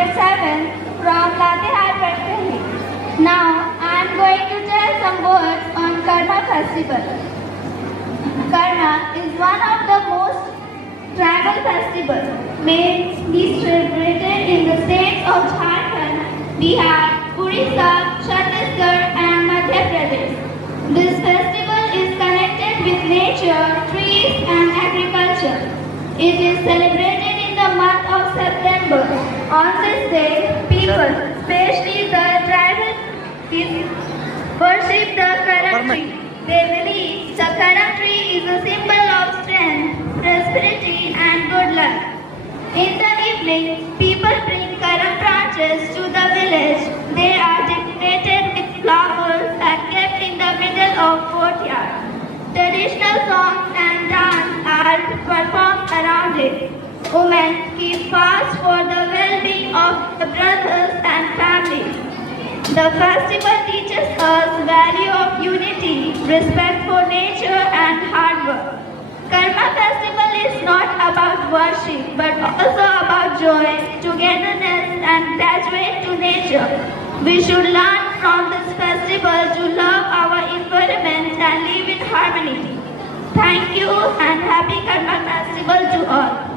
Standard 7 from Latihar, Delhi. Now I am going to tell some words on Karma festival. Karma is one of the most tribal festivals mainly celebrated in the states of Jharkhand, Bihar, Orissa, Chhattisgarh and Madhya Pradesh. This festival is connected with nature, trees and agriculture. It is celebrated in the month of September. On this day, people, especially the tribal people, worship the Kurukh tree. They believe the Kurukh tree is a symbol of strength, prosperity and good luck. In the evening, people bring Kurukh branches to the village. They are decorated with flowers and kept in the middle of courtyard. Traditional songs and dance are performed around it. Women keep fast for the well-being of the brothers and families. The festival teaches us value of unity, respect for nature and hard work. Karma festival is not about worship but also about joy, togetherness and attachment to nature. We should learn from this festival to love our environment and live in harmony. Thank you and happy Karma festival to all.